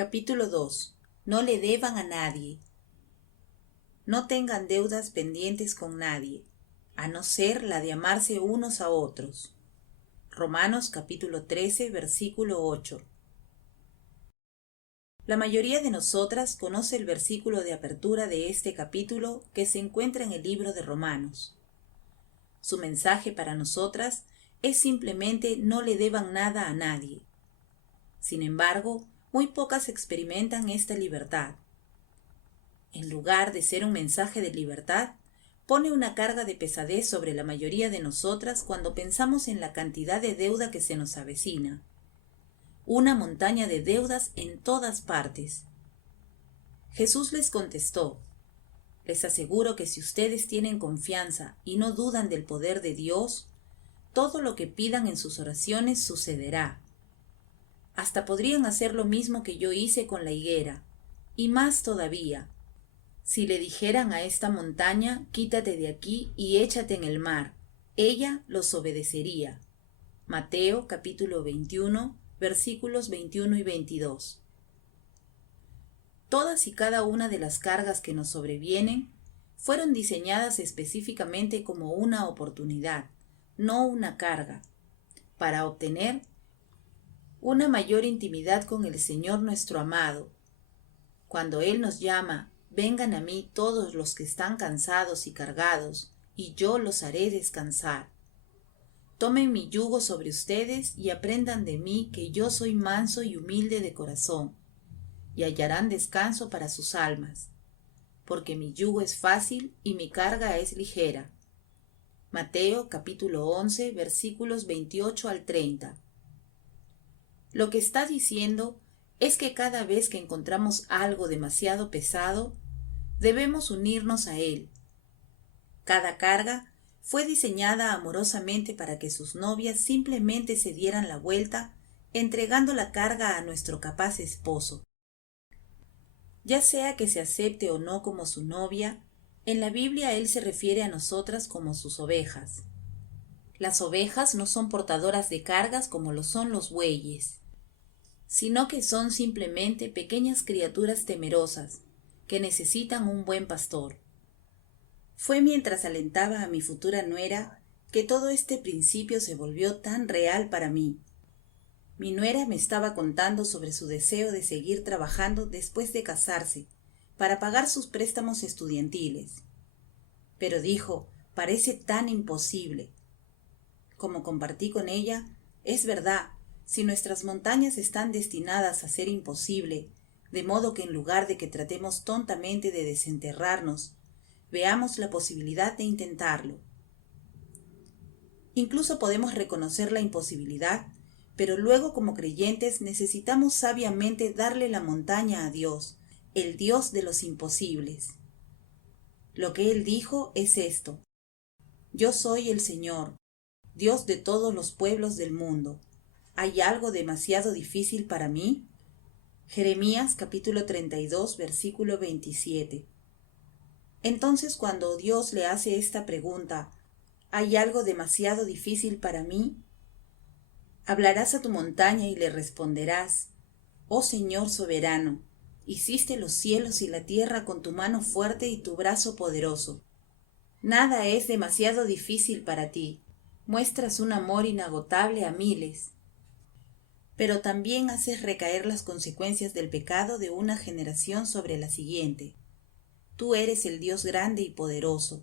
Capítulo 2. No le deban a nadie. No tengan deudas pendientes con nadie, a no ser la de amarse unos a otros. Romanos capítulo 13, versículo 8. La mayoría de nosotras conoce el versículo de apertura de este capítulo que se encuentra en el libro de Romanos. Su mensaje para nosotras es simplemente no le deban nada a nadie. Sin embargo, muy pocas experimentan esta libertad. En lugar de ser un mensaje de libertad, pone una carga de pesadez sobre la mayoría de nosotras cuando pensamos en la cantidad de deuda que se nos avecina. Una montaña de deudas en todas partes. Jesús les contestó: les aseguro que si ustedes tienen confianza y no dudan del poder de Dios, todo lo que pidan en sus oraciones sucederá. Hasta podrían hacer lo mismo que yo hice con la higuera, y más todavía. Si le dijeran a esta montaña, quítate de aquí y échate en el mar, ella los obedecería. Mateo capítulo 21, versículos 21 y 22. Todas y cada una de las cargas que nos sobrevienen fueron diseñadas específicamente como una oportunidad, no una carga, para obtener una mayor intimidad con el Señor nuestro amado. Cuando Él nos llama: vengan a mí todos los que están cansados y cargados, y yo los haré descansar. Tomen mi yugo sobre ustedes y aprendan de mí, que yo soy manso y humilde de corazón, y hallarán descanso para sus almas, porque mi yugo es fácil y mi carga es ligera. Mateo capítulo 11, versículos 28 al 30. Lo que está diciendo es que cada vez que encontramos algo demasiado pesado, debemos unirnos a él. Cada carga fue diseñada amorosamente para que sus novias simplemente se dieran la vuelta, entregando la carga a nuestro capaz esposo. Ya sea que se acepte o no como su novia, en la Biblia él se refiere a nosotras como sus ovejas. Las ovejas no son portadoras de cargas como lo son los bueyes, sino que son simplemente pequeñas criaturas temerosas, que necesitan un buen pastor. Fue mientras alentaba a mi futura nuera que todo este principio se volvió tan real para mí. Mi nuera me estaba contando sobre su deseo de seguir trabajando después de casarse, para pagar sus préstamos estudiantiles. Pero dijo: parece tan imposible. Como compartí con ella, es verdad. Si nuestras montañas están destinadas a ser imposible, de modo que en lugar de que tratemos tontamente de desenterrarnos, veamos la posibilidad de intentarlo. Incluso podemos reconocer la imposibilidad, pero luego como creyentes necesitamos sabiamente darle la montaña a Dios, el Dios de los imposibles. Lo que Él dijo es esto: yo soy el Señor, Dios de todos los pueblos del mundo. ¿Hay algo demasiado difícil para mí? Jeremías capítulo 32, versículo 27. Entonces, cuando Dios le hace esta pregunta: ¿hay algo demasiado difícil para mí?, hablarás a tu montaña y le responderás: oh Señor soberano, hiciste los cielos y la tierra con tu mano fuerte y tu brazo poderoso. Nada es demasiado difícil para ti. Muestras un amor inagotable a miles, pero también haces recaer las consecuencias del pecado de una generación sobre la siguiente. Tú eres el Dios grande y poderoso,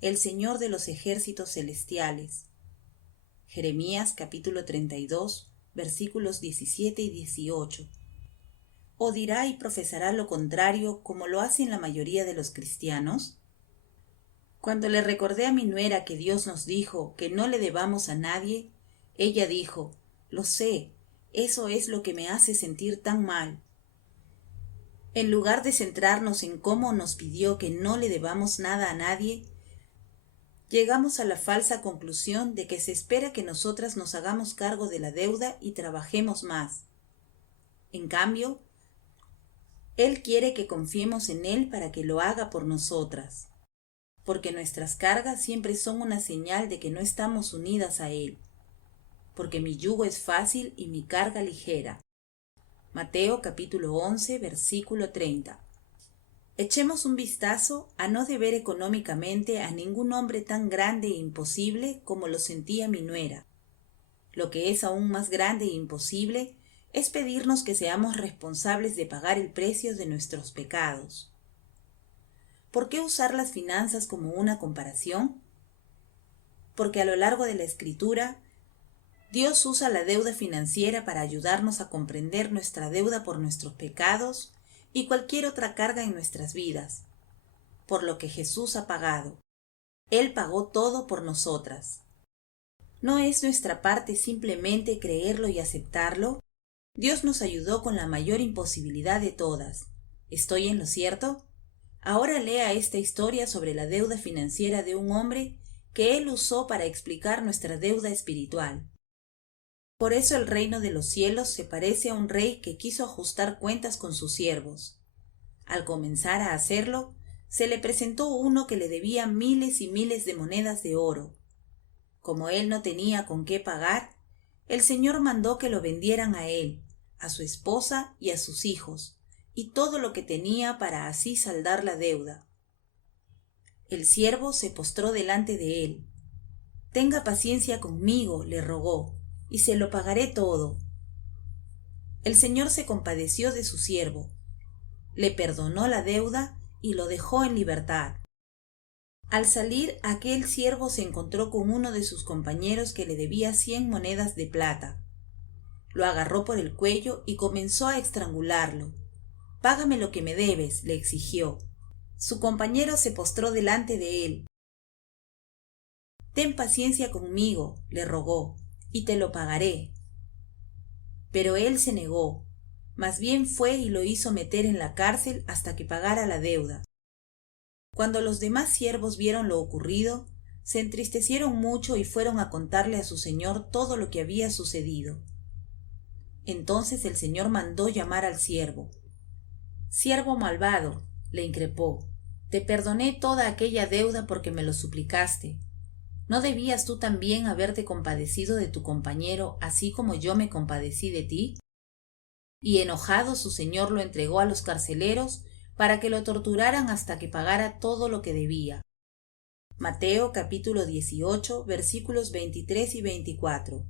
el Señor de los ejércitos celestiales. Jeremías capítulo 32, versículos 17 y 18. ¿O dirá y profesará lo contrario, como lo hacen la mayoría de los cristianos? Cuando le recordé a mi nuera que Dios nos dijo que no le debamos a nadie, ella dijo: lo sé, eso es lo que me hace sentir tan mal. En lugar de centrarnos en cómo nos pidió que no le debamos nada a nadie, llegamos a la falsa conclusión de que se espera que nosotras nos hagamos cargo de la deuda y trabajemos más. En cambio, Él quiere que confiemos en Él para que lo haga por nosotras, porque nuestras cargas siempre son una señal de que no estamos unidas a Él, porque mi yugo es fácil y mi carga ligera. Mateo capítulo 11, versículo 30. Echemos un vistazo a no deber económicamente a ningún hombre tan grande e imposible como lo sentía mi nuera. Lo que es aún más grande e imposible es pedirnos que seamos responsables de pagar el precio de nuestros pecados. ¿Por qué usar las finanzas como una comparación? Porque a lo largo de la Escritura, Dios usa la deuda financiera para ayudarnos a comprender nuestra deuda por nuestros pecados y cualquier otra carga en nuestras vidas, por lo que Jesús ha pagado. Él pagó todo por nosotras. ¿No es nuestra parte simplemente creerlo y aceptarlo? Dios nos ayudó con la mayor imposibilidad de todas. ¿Estoy en lo cierto? Ahora lea esta historia sobre la deuda financiera de un hombre que Él usó para explicar nuestra deuda espiritual. Por eso el reino de los cielos se parece a un rey que quiso ajustar cuentas con sus siervos. Al comenzar a hacerlo, se le presentó uno que le debía miles y miles de monedas de oro. Como él no tenía con qué pagar, el Señor mandó que lo vendieran a él, a su esposa y a sus hijos, y todo lo que tenía para así saldar la deuda. El siervo se postró delante de él. «Tenga paciencia conmigo», le rogó, «y se lo pagaré todo». El Señor se compadeció de su siervo, le perdonó la deuda y lo dejó en libertad. Al salir, aquel siervo se encontró con uno de sus compañeros que le debía 100 monedas de plata. Lo agarró por el cuello y comenzó a estrangularlo. «Págame lo que me debes», le exigió. Su compañero se postró delante de él. «Ten paciencia conmigo», le rogó, «y te lo pagaré». Pero él se negó. Más bien fue y lo hizo meter en la cárcel hasta que pagara la deuda. Cuando los demás siervos vieron lo ocurrido, se entristecieron mucho y fueron a contarle a su señor todo lo que había sucedido. Entonces el Señor mandó llamar al siervo. «Siervo malvado», le increpó, «te perdoné toda aquella deuda porque me lo suplicaste. ¿No debías tú también haberte compadecido de tu compañero, así como yo me compadecí de ti?» Y enojado su señor lo entregó a los carceleros para que lo torturaran hasta que pagara todo lo que debía. Mateo capítulo 18, versículos 23 y 24.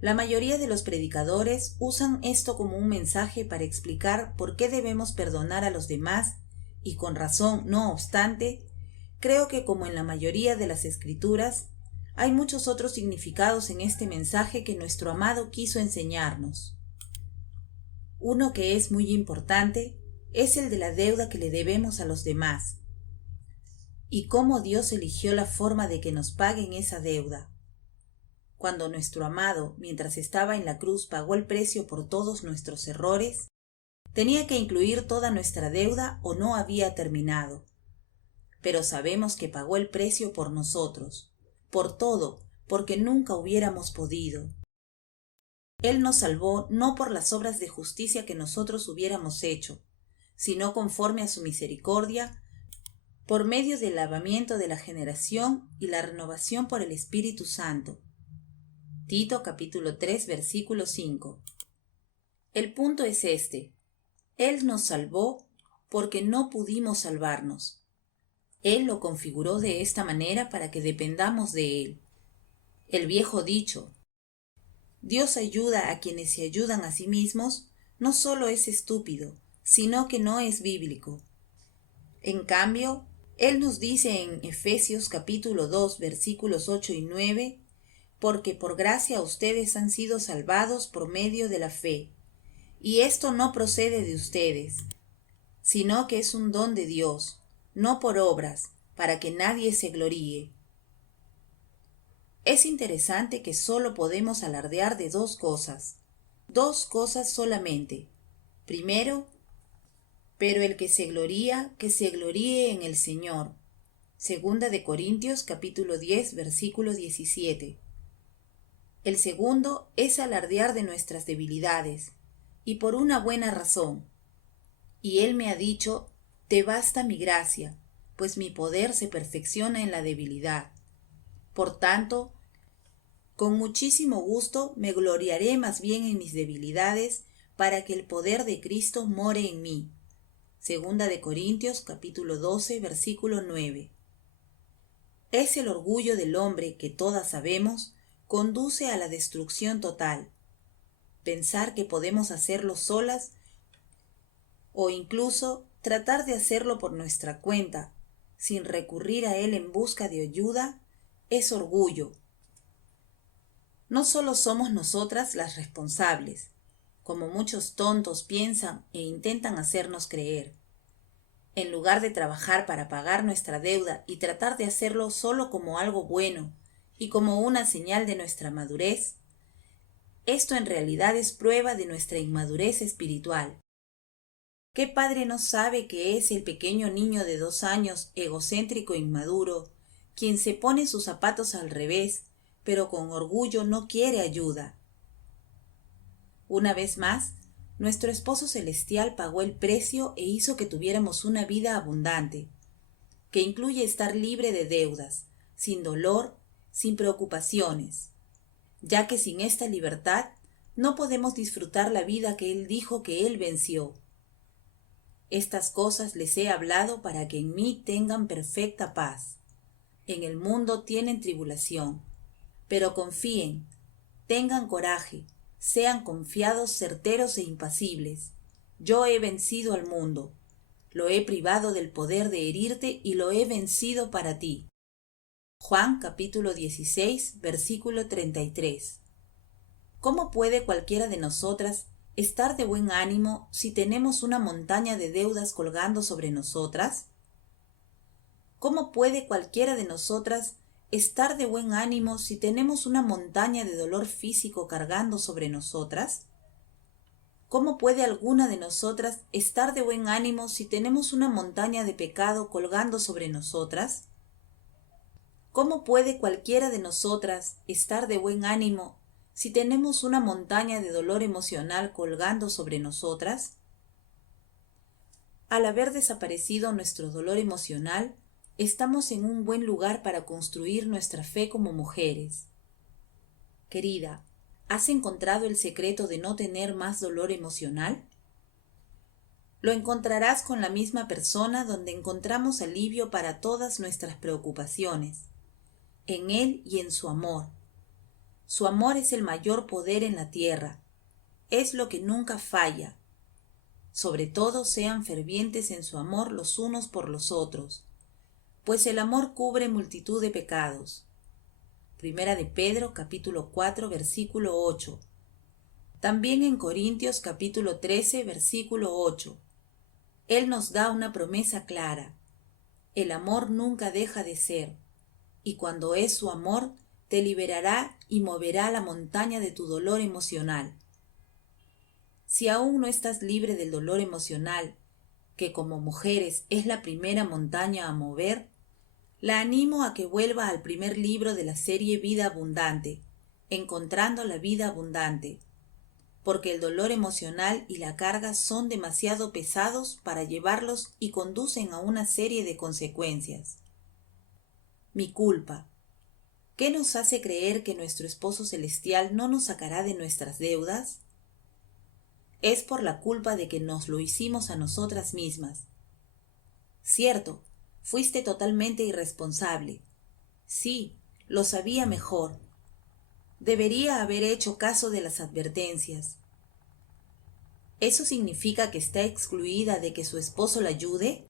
La mayoría de los predicadores usan esto como un mensaje para explicar por qué debemos perdonar a los demás y con razón, no obstante, creo que como en la mayoría de las escrituras, hay muchos otros significados en este mensaje que nuestro amado quiso enseñarnos. Uno que es muy importante es el de la deuda que le debemos a los demás y cómo Dios eligió la forma de que nos paguen esa deuda. Cuando nuestro amado, mientras estaba en la cruz, pagó el precio por todos nuestros errores, tenía que incluir toda nuestra deuda o no había terminado. Pero sabemos que pagó el precio por nosotros, por todo, porque nunca hubiéramos podido. Él nos salvó no por las obras de justicia que nosotros hubiéramos hecho, sino conforme a su misericordia, por medio del lavamiento de la generación y la renovación por el Espíritu Santo. Tito capítulo 3, versículo 5. El punto es este. Él nos salvó porque no pudimos salvarnos. Él lo configuró de esta manera para que dependamos de Él. El viejo dicho, «Dios ayuda a quienes se ayudan a sí mismos», no solo es estúpido, sino que no es bíblico. En cambio, Él nos dice en Efesios capítulo 2, versículos 8 y 9, «Porque por gracia ustedes han sido salvados por medio de la fe, y esto no procede de ustedes, sino que es un don de Dios, no por obras, para que nadie se gloríe». Es interesante que solo podemos alardear de dos cosas solamente. Primero, pero el que se gloría, que se gloríe en el Señor. Segunda de Corintios capítulo 10, versículo 17. El segundo es alardear de nuestras debilidades, y por una buena razón. Y Él me ha dicho, «Te basta mi gracia, pues mi poder se perfecciona en la debilidad». Por tanto, con muchísimo gusto me gloriaré más bien en mis debilidades, para que el poder de Cristo more en mí. Segunda de Corintios capítulo 12, versículo 9. Es el orgullo del hombre que todas sabemos conduce a la destrucción total. Pensar que podemos hacerlo solas o incluso tratar de hacerlo por nuestra cuenta, sin recurrir a él en busca de ayuda, es orgullo. No solo somos nosotras las responsables, como muchos tontos piensan e intentan hacernos creer. En lugar de trabajar para pagar nuestra deuda y tratar de hacerlo solo como algo bueno y como una señal de nuestra madurez, esto en realidad es prueba de nuestra inmadurez espiritual. ¿Qué padre no sabe que es el pequeño niño de 2 años, egocéntrico e inmaduro, quien se pone sus zapatos al revés, pero con orgullo no quiere ayuda? Una vez más, nuestro esposo celestial pagó el precio e hizo que tuviéramos una vida abundante, que incluye estar libre de deudas, sin dolor, sin preocupaciones, ya que sin esta libertad no podemos disfrutar la vida que Él dijo que Él venció. Estas cosas les he hablado para que en mí tengan perfecta paz. En el mundo tienen tribulación, pero confíen, tengan coraje, sean confiados, certeros e impasibles. Yo he vencido al mundo, lo he privado del poder de herirte y lo he vencido para ti. Juan capítulo 16, versículo 33. ¿Cómo puede cualquiera de nosotras estar de buen ánimo si tenemos una montaña de deudas colgando sobre nosotras? ¿Cómo puede cualquiera de nosotras estar de buen ánimo si tenemos una montaña de dolor físico cargando sobre nosotras? ¿Cómo puede alguna de nosotras estar de buen ánimo si tenemos una montaña de pecado colgando sobre nosotras? ¿Cómo puede cualquiera de nosotras estar de buen ánimo si tenemos una montaña de dolor emocional colgando sobre nosotras? Al haber desaparecido nuestro dolor emocional, estamos en un buen lugar para construir nuestra fe como mujeres. Querida, ¿has encontrado el secreto de no tener más dolor emocional? Lo encontrarás con la misma persona donde encontramos alivio para todas nuestras preocupaciones, en Él y en su amor. Su amor es el mayor poder en la tierra, es lo que nunca falla. Sobre todo sean fervientes en su amor los unos por los otros, pues el amor cubre multitud de pecados. Primera de Pedro capítulo 4 versículo 8. También en Corintios capítulo 13 versículo 8. Él nos da una promesa clara. El amor nunca deja de ser, y cuando es su amor, te liberará y moverá la montaña de tu dolor emocional. Si aún no estás libre del dolor emocional, que como mujeres es la primera montaña a mover, la animo a que vuelva al primer libro de la serie Vida Abundante, Encontrando la Vida Abundante, porque el dolor emocional y la carga son demasiado pesados para llevarlos y conducen a una serie de consecuencias. Mi culpa. ¿Qué nos hace creer que nuestro esposo celestial no nos sacará de nuestras deudas? Es por la culpa de que nos lo hicimos a nosotras mismas. Cierto, fuiste totalmente irresponsable. Sí, lo sabía mejor. Debería haber hecho caso de las advertencias. ¿Eso significa que está excluida de que su esposo la ayude?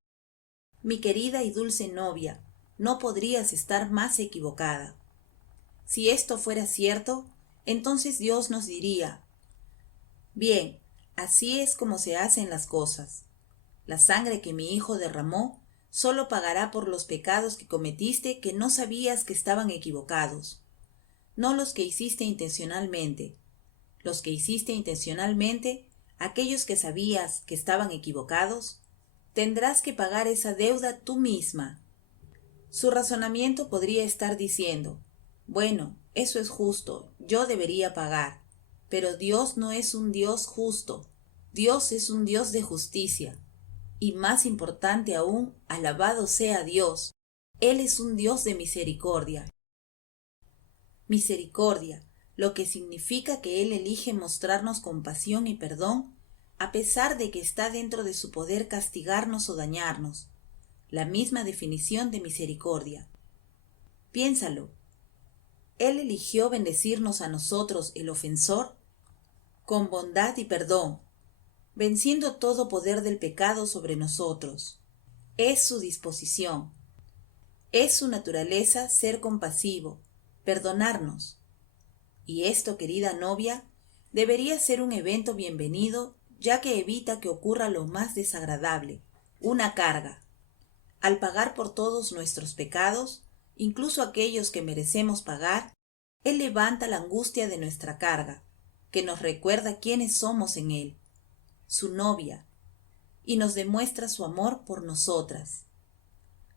Mi querida y dulce novia, no podrías estar más equivocada. Si esto fuera cierto, entonces Dios nos diría: bien, así es como se hacen las cosas. La sangre que mi hijo derramó solo pagará por los pecados que cometiste que no sabías que estaban equivocados, no los que hiciste intencionalmente. Los que hiciste intencionalmente, aquellos que sabías que estaban equivocados, tendrás que pagar esa deuda tú misma. Su razonamiento podría estar diciendo: bueno, eso es justo, yo debería pagar. Pero Dios no es un Dios justo, Dios es un Dios de justicia. Y más importante aún, alabado sea Dios, Él es un Dios de misericordia. Misericordia, lo que significa que Él elige mostrarnos compasión y perdón a pesar de que está dentro de su poder castigarnos o dañarnos. La misma definición de misericordia. Piénsalo. Él eligió bendecirnos a nosotros, el ofensor, con bondad y perdón, venciendo todo poder del pecado sobre nosotros. Es su disposición. Es su naturaleza ser compasivo, perdonarnos. Y esto, querida novia, debería ser un evento bienvenido, ya que evita que ocurra lo más desagradable, una carga. Al pagar por todos nuestros pecados, incluso aquellos que merecemos pagar, Él levanta la angustia de nuestra carga, que nos recuerda quiénes somos en Él, su novia, y nos demuestra su amor por nosotras.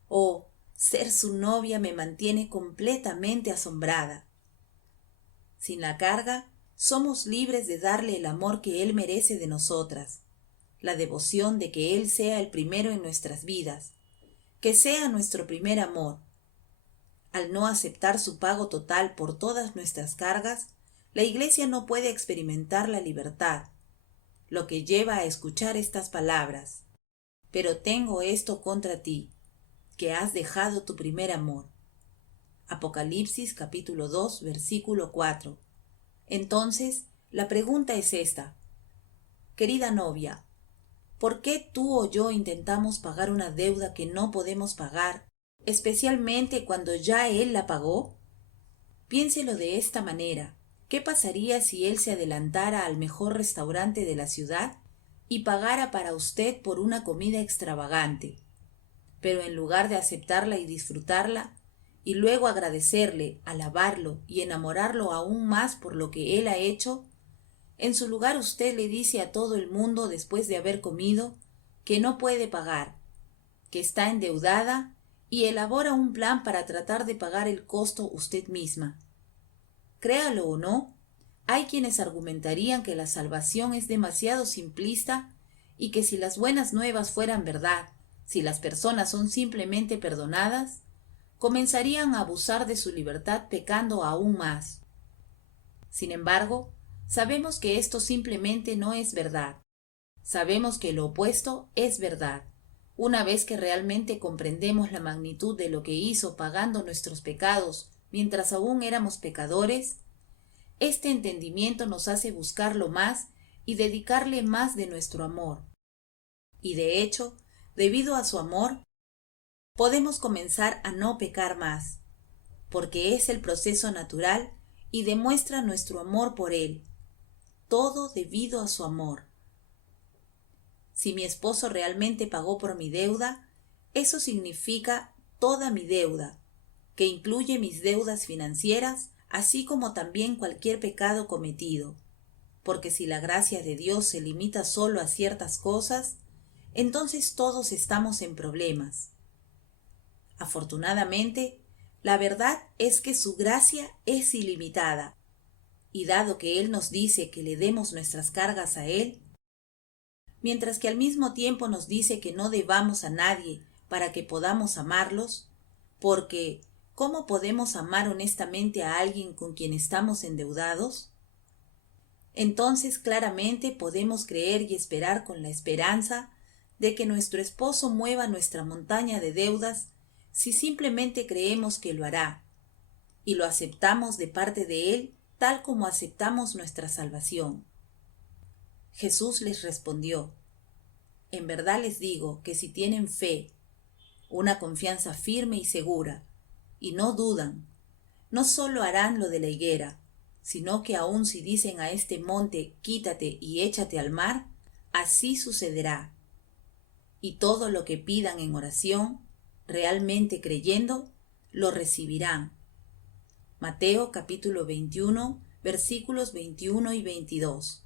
Oh, ser su novia me mantiene completamente asombrada. Sin la carga, somos libres de darle el amor que Él merece de nosotras, la devoción de que Él sea el primero en nuestras vidas, que sea nuestro primer amor. Al no aceptar su pago total por todas nuestras cargas, la Iglesia no puede experimentar la libertad, lo que lleva a escuchar estas palabras: pero tengo esto contra ti, que has dejado tu primer amor. Apocalipsis capítulo 2, versículo 4. Entonces, la pregunta es esta: querida novia, ¿por qué tú o yo intentamos pagar una deuda que no podemos pagar, especialmente cuando ya Él la pagó? Piénselo de esta manera: ¿qué pasaría si Él se adelantara al mejor restaurante de la ciudad y pagara para usted por una comida extravagante? Pero en lugar de aceptarla y disfrutarla, y luego agradecerle, alabarlo y enamorarlo aún más por lo que Él ha hecho, en su lugar usted le dice a todo el mundo después de haber comido que no puede pagar, que está endeudada, y elabora un plan para tratar de pagar el costo usted misma. Créalo o no, hay quienes argumentarían que la salvación es demasiado simplista y que si las buenas nuevas fueran verdad, si las personas son simplemente perdonadas, comenzarían a abusar de su libertad pecando aún más. Sin embargo, sabemos que esto simplemente no es verdad. Sabemos que lo opuesto es verdad. Una vez que realmente comprendemos la magnitud de lo que hizo pagando nuestros pecados mientras aún éramos pecadores, este entendimiento nos hace buscarlo más y dedicarle más de nuestro amor. Y de hecho, debido a su amor, podemos comenzar a no pecar más, porque es el proceso natural y demuestra nuestro amor por Él. Todo debido a su amor. Si mi esposo realmente pagó por mi deuda, eso significa toda mi deuda, que incluye mis deudas financieras, así como también cualquier pecado cometido. Porque si la gracia de Dios se limita solo a ciertas cosas, entonces todos estamos en problemas. Afortunadamente, la verdad es que su gracia es ilimitada, y dado que Él nos dice que le demos nuestras cargas a Él, mientras que al mismo tiempo nos dice que no debamos a nadie para que podamos amarlos, porque ¿cómo podemos amar honestamente a alguien con quien estamos endeudados? Entonces claramente podemos creer y esperar con la esperanza de que nuestro esposo mueva nuestra montaña de deudas si simplemente creemos que lo hará, y lo aceptamos de parte de Él tal como aceptamos nuestra salvación. Jesús les respondió: en verdad les digo que si tienen fe, una confianza firme y segura, y no dudan, no solo harán lo de la higuera, sino que aun si dicen a este monte, quítate y échate al mar, así sucederá. Y todo lo que pidan en oración, realmente creyendo, lo recibirán. Mateo capítulo 21, versículos 21 y 22.